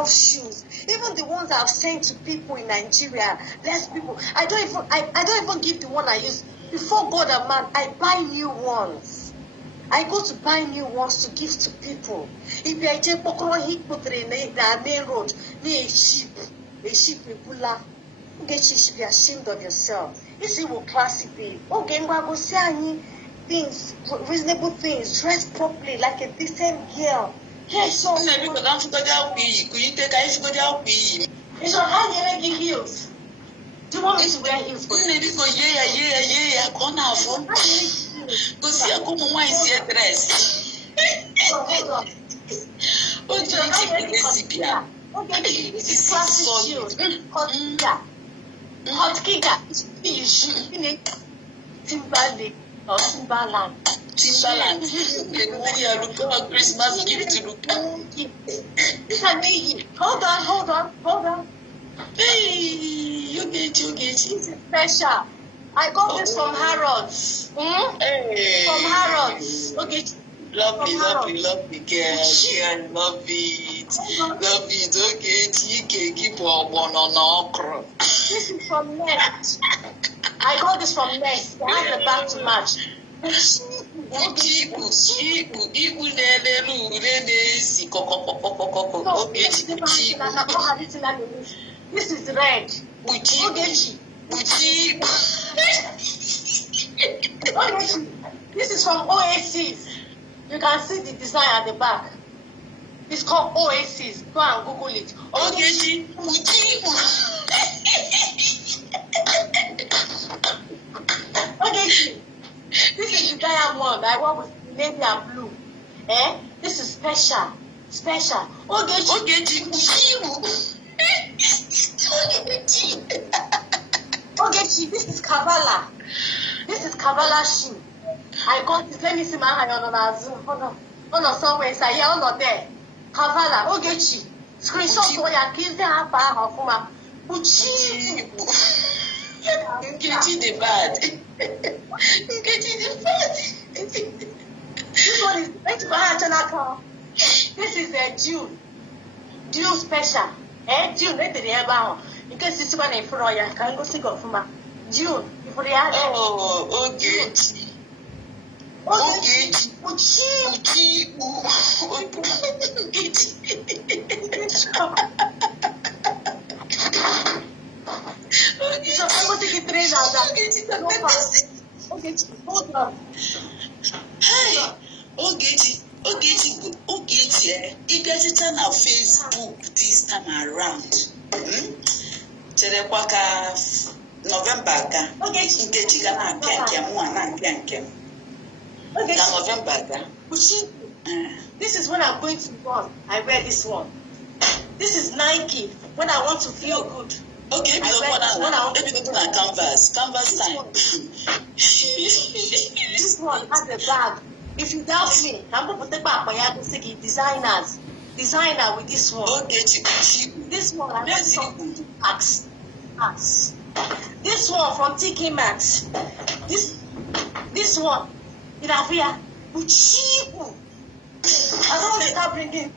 love shoes. Even the ones I've sent to people in Nigeria, less people. I don't even give the one I use. Before God and man, I buy new ones. I go to buy new ones to give to people. If I take Pokro hit put in the main road, near a sheep, a bula. You should be ashamed of yourself. You see what classic be. Okay, go say things, reasonable things, dress properly like a decent girl. Yes, so because I'm going to could you take ice go down be? It's on how you wear heels. Do you want me to wear heels for you? Maybe go yeah, go now for. Go see a good one see a dress. Hold on. Oh, you take the recipe. Okay, this is classic shoes. Hot kicker. You should Timberlake or Timberland. Timberland. Look at Christmas gift to look at. Hold on. Hey, you get it. This is special. I got this from Harrods. Hey. From Harrods. Okay. Love it, girl. Love it. Okay, keep on okra. This is from Nest. I got this from Nest. They have the back to match. This is red. This is from Oasis. You can see the design at the back. It's called Oasis. Go and Google it. This is the diamond. I want with navy and blue. This is special. This is Kavala. This is Kavala shoe. I got this. Let me see my hand on Zoom. Hold on, somewhere inside here. Hold on there. Kavala. Ogechi. Screenshot for your kids. They have power of Fuma. Uchi the bad. This one is this is a June special. June, let the air in case this one in front of you, can go see Fuma. June, if we are Uchi. So I'm going to take 3 Okay, hold on. Hey, Ogechi, if you turn on Facebook this time around, Cherekwaka November, Nkechi gana nke November. This is when I'm going to run. I wear this one. This is Nike when I want to feel good. Okay, when I want to go to my canvas time. This one has a bag. If you doubt me, I'm going to put the back by designer with this one. Okay, this one I have some Max. This one from TK Maxx. This one in Avia. I don't want to start bringing.